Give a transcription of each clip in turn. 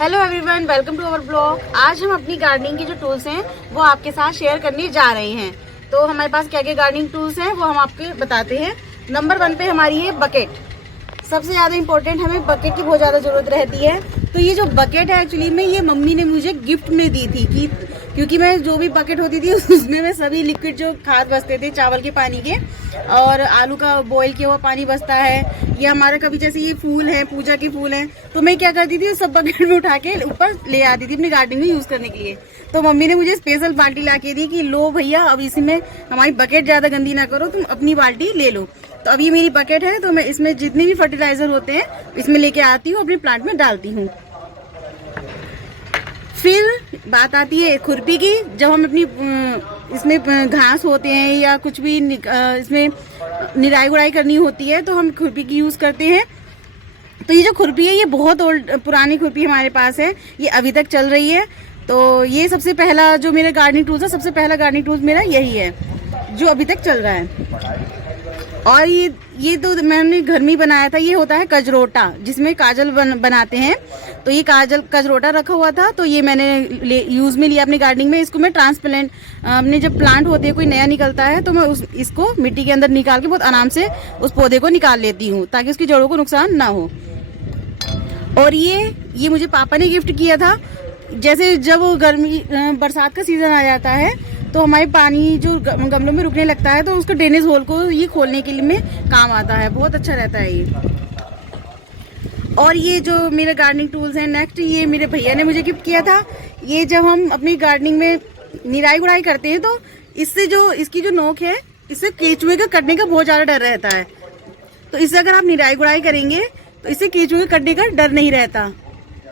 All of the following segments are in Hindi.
Hello everyone, welcome to our blog. आज हम अपनी गार्डनिंग के जो टूल्स हैं वो आपके साथ शेयर करने जा रहे हैं। तो हमारे पास क्या क्या गार्डनिंग टूल्स हैं वो हम आपको बताते हैं। नंबर 1 पे हमारी है बकेट। सबसे ज़्यादा इम्पोर्टेंट हमें बकेट की बहुत ज़्यादा ज़रूरत रहती है। तो ये जो बकेट है एक्चुअली में ये मम्मी ने मुझे गिफ्ट में दी थी क्योंकि मैं जो भी बकेट होती थी उसमें मैं सभी लिक्विड जो खाद बचते थे चावल के पानी के और आलू का बॉईल किया हुआ पानी बचता है, या हमारा कभी जैसे ये फूल है, पूजा के फूल हैं, तो मैं क्या करती थी सब बकेट में उठा के ऊपर ले आती थी अपनी गार्डनिंग में यूज़ करने के लिए। तो मम्मी ने मुझे स्पेशल बाल्टी ला के दी कि लो भैया अब इसमें हमारी बकेट ज़्यादा गंदी ना करो, तुम अपनी बाल्टी ले लो। तो अब ये मेरी बकेट है, तो मैं इसमें जितने भी फर्टिलाइजर होते हैं इसमें लेके आती हूँ, अपने प्लांट में डालती हूँ। फिर बात आती है खुरपी की। जब हम अपनी इसमें घास होते हैं या कुछ भी इसमें निराई गुड़ाई करनी होती है तो हम खुरपी की यूज़ करते हैं। तो ये जो खुरपी है ये बहुत पुरानी खुरपी हमारे पास है, ये अभी तक चल रही है। तो ये सबसे पहला जो मेरा गार्डनिंग टूल्स है, सबसे पहला गार्डनिंग टूल्स मेरा यही है जो अभी तक चल रहा है। और ये तो मैंने घर में ही बनाया था। ये होता है कजरोटा, जिसमें काजल बनाते हैं। तो ये कजरोटा रखा हुआ था, तो ये मैंने यूज़ में लिया अपनी गार्डनिंग में। इसको मैं ट्रांसप्लांट अपने जब प्लांट होते हैं कोई नया निकलता है तो मैं इसको मिट्टी के अंदर निकाल के बहुत आराम से उस पौधे को निकाल लेती हूँ ताकि उसकी जड़ों को नुकसान ना हो। और ये मुझे पापा ने गिफ्ट किया था। जैसे जब बरसात का सीज़न आ जाता है तो हमारे पानी जो गमलों में रुकने लगता है तो उसको ड्रेनेज होल को ये खोलने के लिए में काम आता है, बहुत अच्छा रहता है ये। और ये जो मेरे गार्डनिंग टूल्स हैं नेक्स्ट, ये मेरे भैया ने मुझे गिफ्ट किया था। ये जब हम अपनी गार्डनिंग में निराई गुड़ाई करते हैं तो इससे जो इसकी जो नोक है इससे केंचुए का कटने का बहुत ज़्यादा डर रहता है। तो इससे अगर आप निराई गुड़ाई करेंगे तो इससे केंचुए का कटने का डर नहीं रहता।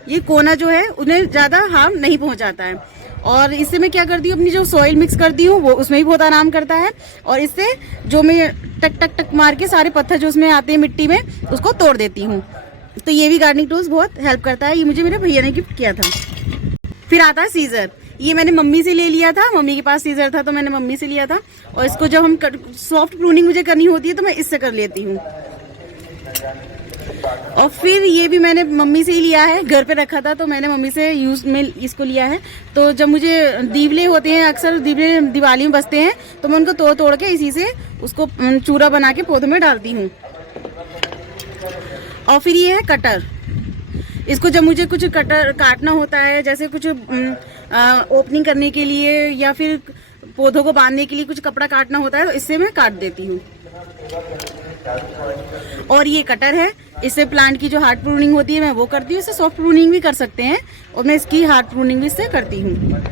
ये कोना जो है उन्हें ज़्यादा हार्म नहीं पहुँचाता है। और इससे मैं क्या करती हूँ, अपनी जो सॉइल मिक्स करती हूँ वो उसमें भी बहुत आराम करता है। और इससे जो मैं टक टक टक मार के सारे पत्थर जो उसमें आते हैं मिट्टी में उसको तोड़ देती हूँ। तो ये भी गार्डनिंग टूल्स बहुत हेल्प करता है। ये मुझे मेरे भैया ने गिफ्ट किया था। फिर आता है सीजर। ये मैंने मम्मी से ले लिया था, मम्मी के पास सीजर था तो मैंने मम्मी से लिया था। और इसको जब हम सॉफ्ट प्रूनिंग मुझे करनी होती है तो मैं इससे कर लेती हूँ। और फिर ये भी मैंने मम्मी से ही लिया है, घर पे रखा था तो मैंने मम्मी से यूज में इसको लिया है। तो जब मुझे दीवले होते हैं, अक्सर दीवले दिवाली में बचते हैं, तो मैं उनको तोड़ तोड़ के इसी से उसको चूरा बना के पौधों में डालती हूँ। और फिर ये है कटर। इसको जब मुझे कुछ कटर काटना होता है, जैसे कुछ ओपनिंग करने के लिए या फिर पौधों को बांधने के लिए कुछ कपड़ा काटना होता है तो इससे मैं काट देती हूँ। और ये कटर है, इससे प्लांट की जो हार्ड प्रूनिंग होती है मैं वो करती हूँ। इससे सॉफ्ट प्रूनिंग भी कर सकते हैं और मैं इसकी हार्ड प्रूनिंग भी इससे करती हूँ।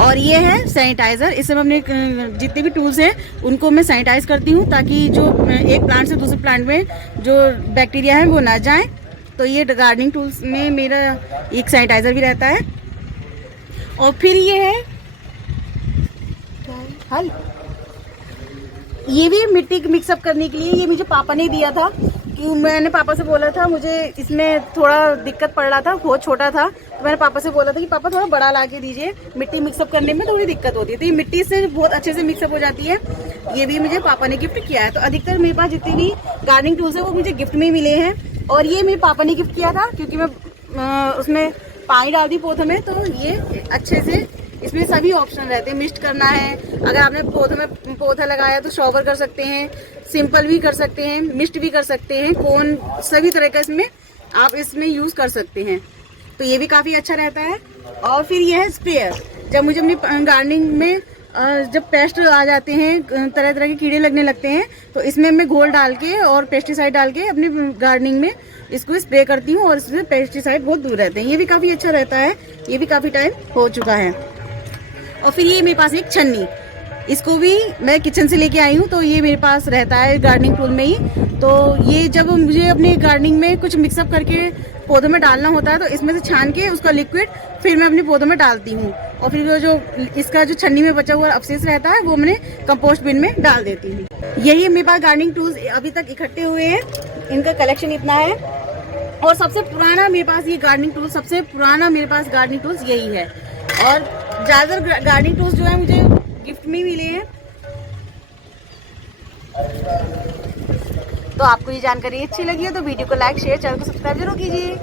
और ये है सैनिटाइजर। इससे मैं अपने जितने भी टूल्स हैं उनको मैं सैनिटाइज करती हूँ ताकि जो एक प्लांट से दूसरे प्लांट में जो बैक्टीरिया है वो ना जाए। तो ये गार्डनिंग टूल्स में मेरा एक सैनिटाइजर भी रहता है। और फिर ये है हल, ये भी मिट्टी मिक्सअप करने के लिए। ये मुझे पापा ने दिया था कि मैंने पापा से बोला था, मुझे इसमें थोड़ा दिक्कत पड़ रहा था, बहुत छोटा था, तो मैंने पापा से बोला था कि पापा थोड़ा बड़ा ला के दीजिए, मिट्टी मिक्सअप करने में थोड़ी दिक्कत होती है। तो ये मिट्टी से बहुत अच्छे से मिक्सअप हो जाती है। ये भी मुझे पापा ने गिफ्ट किया है। तो अधिकतर मेरे पास जितनी भी गार्डनिंग टूल्स है वो मुझे गिफ्ट में मिले हैं। और ये मेरे पापा ने गिफ्ट किया था क्योंकि मैं उसमें पानी डालती पौधों में, तो ये अच्छे से इसमें सभी ऑप्शन रहते हैं। मिस्ट करना है, अगर आपने पौधों में पौधा लगाया तो शॉवर कर सकते हैं, सिंपल भी कर सकते हैं, मिस्ट भी कर सकते हैं, कौन सभी तरह का इसमें आप इसमें यूज़ कर सकते हैं। तो ये भी काफ़ी अच्छा रहता है। और फिर ये है स्प्रेयर। जब मुझे अपनी गार्डनिंग में जब पेस्ट आ जाते हैं, तरह तरह के कीड़े लगने लगते हैं, तो इसमें मैं घोल डाल के और पेस्टिसाइड डाल के अपनी गार्डनिंग में इसको स्प्रे करती हूँ और इसमें पेस्टिसाइड बहुत दूर रहते हैं। ये भी काफ़ी अच्छा रहता है। ये भी काफ़ी टाइम हो चुका है। और फिर ये मेरे पास एक छन्नी, इसको भी मैं किचन से लेके आई हूँ, तो ये मेरे पास रहता है गार्डनिंग टूल में ही। तो ये जब मुझे अपनी गार्डनिंग में कुछ मिक्सअप करके पौधों में डालना होता है तो इसमें से छान के उसका लिक्विड फिर मैं अपने पौधों में डालती हूँ। और फिर जो इसका जो छन्नी में बचा हुआ अवशेष रहता है वो मैंने कंपोस्ट बिन में डाल देती हूँ। यही मेरे पास गार्डनिंग टूल्स अभी तक इकट्ठे हुए हैं, इनका कलेक्शन इतना है। और सबसे पुराना मेरे पास ये गार्डनिंग टूल्स, सबसे पुराना मेरे पास गार्डनिंग टूल्स यही है। और ज़्यादातर गार्डनिंग टूल्स जो है मुझे गिफ्ट में मिले हैं। तो आपको ये जानकारी अच्छी लगी हो तो वीडियो को लाइक शेयर चैनल को सब्सक्राइब जरूर कीजिए।